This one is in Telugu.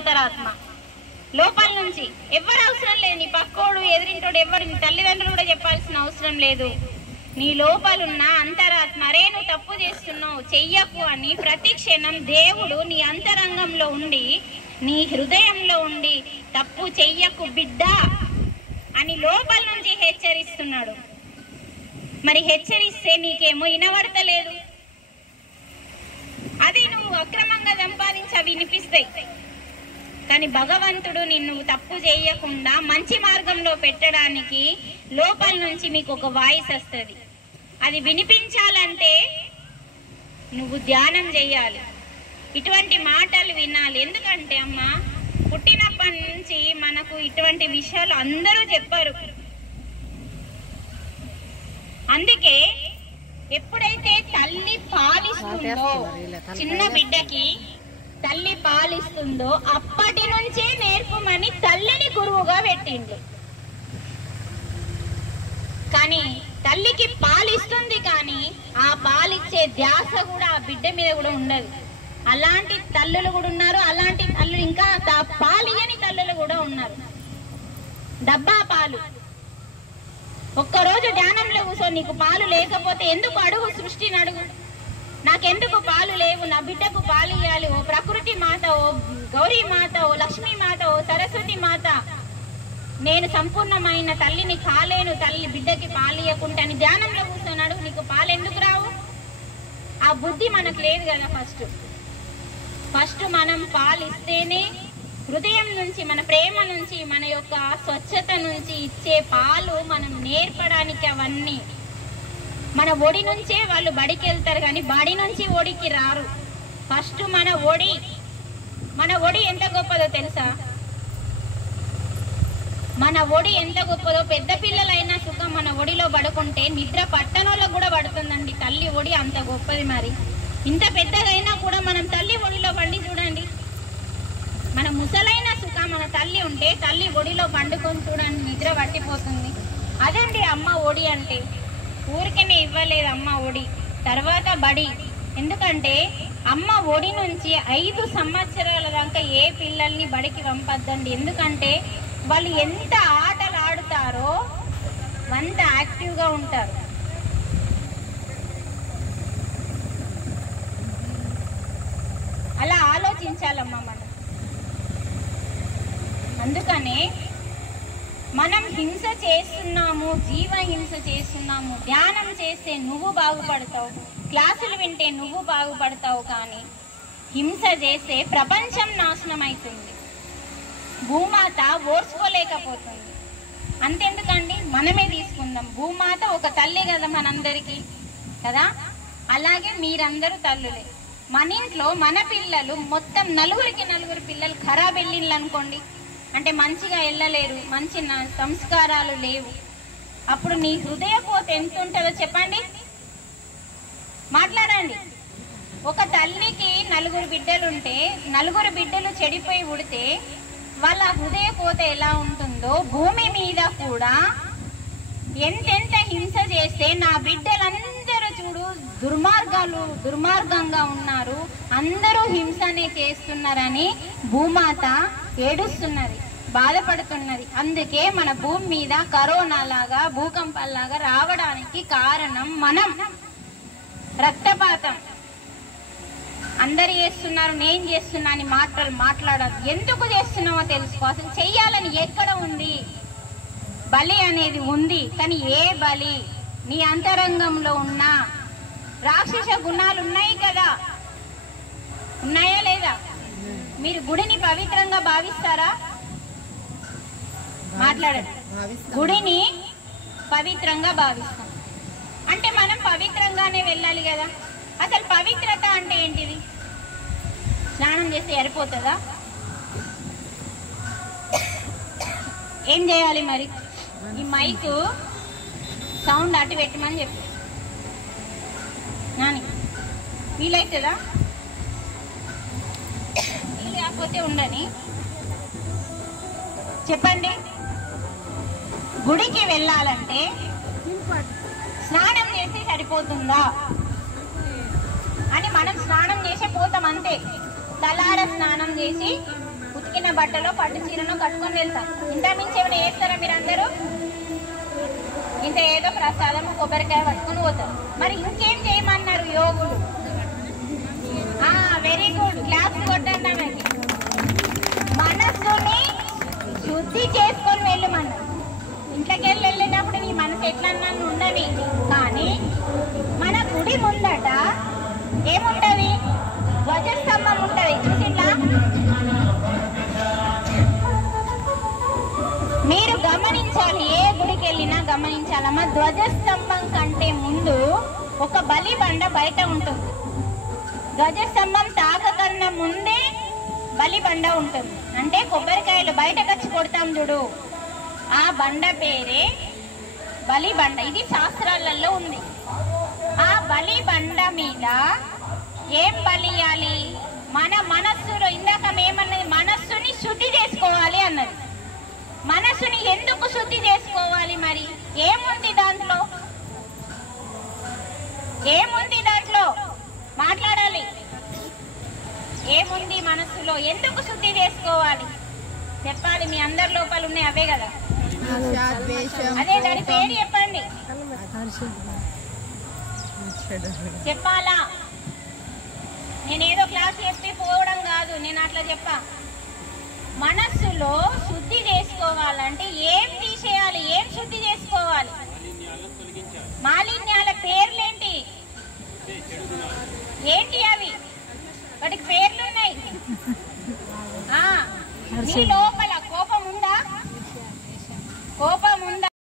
అంతరాత్మ. లోపల నుంచి ఎవరు అవసరం లేదు, నీ పక్కోడు ఎదిరింటోడు ఎవరు, నీ తల్లిదండ్రులు కూడా చెప్పాల్సిన అవసరం లేదు. నీ లోపలున్న అంతరాత్మ రే నువ్వు తప్పు చేస్తున్నావు చెయ్యకు అని ప్రతి క్షణం దేవుడు నీ అంతరంగంలో ఉండి నీ హృదయంలో ఉండి తప్పు చెయ్యకు బిడ్డ అని లోపల నుంచి హెచ్చరిస్తున్నాడు. మరి హెచ్చరిస్తే నీకేమో వినబడతలేదు, అది నువ్వు అక్రమంగా సంపాదించి అవి వినిపిస్తాయి. కానీ భగవంతుడు నిన్ను తప్పు చేయకుండా మంచి మార్గంలో పెట్టడానికి లోపల నుంచి మీకు ఒక వాయిస్ వస్తుంది. అది వినిపించాలంటే నువ్వు ధ్యానం చేయాలి, ఇటువంటి మాటలు వినాలి. ఎందుకంటే అమ్మ పుట్టినప్పటి నుంచి మనకు ఇటువంటి విషయాలు అందరూ చెప్పారు. అందుకే ఎప్పుడైతే తల్లి పాలిస్తుందో, చిన్న బిడ్డకి తల్లి పాలిస్తుందో అప్పటి నుంచే నేర్పమని తల్లిని గురువుగా పెట్టిండు. కానీ తల్లికి పాలిస్తుంది కానీ ఆ పాలిచ్చే ధ్యాస కూడా ఆ బిడ్డ మీద కూడా ఉండదు. అలాంటి తల్లులు కూడా ఉన్నారు, అలాంటి తల్లులు ఇంకా పాలియని తల్లులు కూడా ఉన్నారు. డబ్బా పాలు, ఒక్కరోజు ధ్యానంలో కూర్చో, నీకు పాలు లేకపోతే ఎందుకు అడుగు, సృష్టిని అడుగు, నాకెందుకు పాలు లేవు, నా బిడ్డకు పాలు ఇవ్వాలి. ఓ ప్రకృతి మాత, ఓ గౌరీ మాత, ఓ లక్ష్మీ మాత, ఓ సరస్వతి మాత, నేను సంపూర్ణమైన తల్లిని కాలేను, తల్లి బిడ్డకి పాలు ఇవ్వకుంటే అని ధ్యానంలో కూర్చున్నాడు. నీకు పాలు ఎందుకు రావు? ఆ బుద్ధి మనకు లేదు కదా. ఫస్ట్ మనం పాలు ఇస్తేనే హృదయం నుంచి, మన ప్రేమ నుంచి, మన యొక్క స్వచ్ఛత నుంచి ఇచ్చే పాలు మనం నేర్పడానికి అవన్నీ మన ఒడి నుంచే వాళ్ళు బడికి వెళ్తారు కానీ బడి నుంచి ఒడికి రారు. ఫస్ట్ మన ఒడి ఎంత గొప్పదో తెలుసా? మన ఒడి ఎంత గొప్పదో, పెద్ద పిల్లలైనా సుఖం మన ఒడిలో పడుకుంటే నిద్ర పట్టణంలోకి కూడా పడుతుందండి. తల్లి ఒడి అంత గొప్పది. మరి ఇంత పెద్దగైనా కూడా మనం తల్లి ఒడిలో పండి చూడండి, మన ముసలైన సుఖం మన తల్లి ఉంటే తల్లి ఒడిలో పండుకొని చూడండి, నిద్ర పట్టిపోతుంది. అదండి అమ్మ ఒడి అంటే. ఊరికనే ఇవ్వలేదు అమ్మ ఒడి, తర్వాత బడి. ఎందుకంటే అమ్మ ఒడి నుంచి 5 సంవత్సరాల దాకా ఏ పిల్లల్ని బడికి పంపద్దండి. ఎందుకంటే వాళ్ళు ఎంత ఆటలు ఆడుతారో అంత యాక్టివ్గా ఉంటారు. అలా ఆలోచించాలమ్మా మనం. అందుకనే మనం హింస చేస్తున్నాము, జీవ హింస చేస్తున్నాము. ధ్యానం చేస్తే నువ్వు బాగుపడతావు, క్లాసులు వింటే నువ్వు బాగుపడతావు, కానీ హింస చేస్తే ప్రపంచం నాశనం అవుతుంది. భూమాత ఓర్చుకోలేకపోతుంది. అంతెందుకండి, మనమే తీసుకుందాం. భూమాత ఒక తల్లి కదా మనందరికీ కదా. అలాగే మీరందరూ తల్లులే. మన ఇంట్లో మన పిల్లలు మొత్తం 4 పిల్లలు ఖరాబ్ వెళ్ళిళ్ళు అనుకోండి, అంటే మంచిగా వెళ్ళలేరు, మంచి సంస్కారాలు లేవు. అప్పుడు నీ హృదయపోత ఎంత ఉంటుందో చెప్పండి, మాట్లాడండి. ఒక తల్లికి 4 బిడ్డలుంటే 4 బిడ్డలు చెడిపోయి ఉడితే వాళ్ళ హృదయపోత ఎలా ఉంటుందో, భూమి మీద కూడా ఎంతెంత హింస చేస్తే నా బిడ్డలందరూ చూడు దుర్మార్గంగా ఉన్నారు, అందరూ హింసనే చేస్తున్నారని భూమాత ఏడుస్తున్నది, బాధపడుతున్నది. అందుకే మన భూమి మీద కరోనా లాగా భూకంపాలాగా రావడానికి కారణం మనం. రక్తపాతం అందరు చేస్తున్నారు, నేను చేస్తున్నా అని మాట్లాడదు. ఎందుకు చేస్తున్నామో తెలుసుకో. అసలు చెయ్యాలని ఎక్కడ ఉంది? బలి అనేది ఉంది, కానీ ఏ బలి? నీ అంతరంగంలో ఉన్న రాక్షస గుణాలు ఉన్నాయి కదా, ఉన్నాయా లేదా? మీరు గుడిని పవిత్రంగా భావిస్తారా? మాట్లాడండి. గుడిని పవిత్రంగా భావిస్తాం అంటే మనం పవిత్రంగానే వెళ్ళాలి కదా. అసలు పవిత్రత అంటే ఏంటిది? స్నానం చేస్తే సరిపోతుందా? ఏం చేయాలి మరి? ఈ మైక్ సౌండ్ అటు పెట్టమని చెప్పి నాని వీలైతుందా? వీలు కాకపోతే ఉండని చెప్పండి. గుడికి వెళ్ళాలంటే స్నానం చేసి సరిపోతుందా అని మనం స్నానం చేసే పోతాం అంతే. తలార స్నానం చేసి బట్టలో పట్టు చీరను కట్టుకొని వెళ్తాం. ఇంత మించి ఏమైనా చేస్తారా మీరు అందరూ? ఇంత ఏదో ప్రసాదం కొబ్బరికాయ పట్టుకొని పోతారు. మరి ఇంకేం చేయమన్నారు యోగులు? వెరీ గుడ్, క్లాస్ కొట్టండి. మనస్సుని శుద్ధి చేసుకొని వెళ్ళమన్నారు. ఇంట్లోకి వెళ్ళినప్పుడు నీ మనసు ఎట్లన్నా ఉండని, కానీ మన గుడి ముందట ఏముంటది? ధ్వజస్తంభం ఉంటది. చూసిందా? మీరు గమనించాలి, ఏ గుడికి వెళ్ళినా గమనించాలమ్మా. ధ్వజస్తంభం కంటే ముందు ఒక బలి బండ బయట ఉంటుంది. ధ్వజస్తంభం తాకకన్నా ముందే బలి బండ ఉంటుంది. అంటే కొబ్బరికాయలు బయటకు వచ్చి కొడతాం చూడు, ఆ బండ పేరే బలి బండ. ఇది శాస్త్రాలలో ఉంది. ఆ బలి బండ మీద ఏం బలియాలి? మన మనస్సులో, ఇందాక ఏమన్నది? మనస్సుని శుద్ధి చేసుకోవాలి అన్నది. మనస్సుని ఎందుకు శుద్ధి చేసుకోవాలి? మరి ఏముంది దాంట్లో? ఏముంది దాంట్లో? మాట్లాడాలి. ఏముంది మనస్సులో? ఎందుకు శుద్ధి చేసుకోవాలి చెప్పాలి. మీ అందరి లోపాలు ఉన్నాయి, అవే కదా. అదే దాని పేరు చెప్పండి, చెప్పాలా? నేనేదో క్లాస్ చెప్పి పోవడం కాదు, నేను అట్లా చెప్పా. మనస్సులో శుద్ధి చేసుకోవాలంటే ఏం తీసేయాలి? ఏం శుద్ధి చేసుకోవాలి? మాలిన్యాల పేర్లేంటి? ఏంటి అవి? వాటికి పేర్లున్నాయి. మీ లోపల కోపం ఉందా? కోపం ఉందా?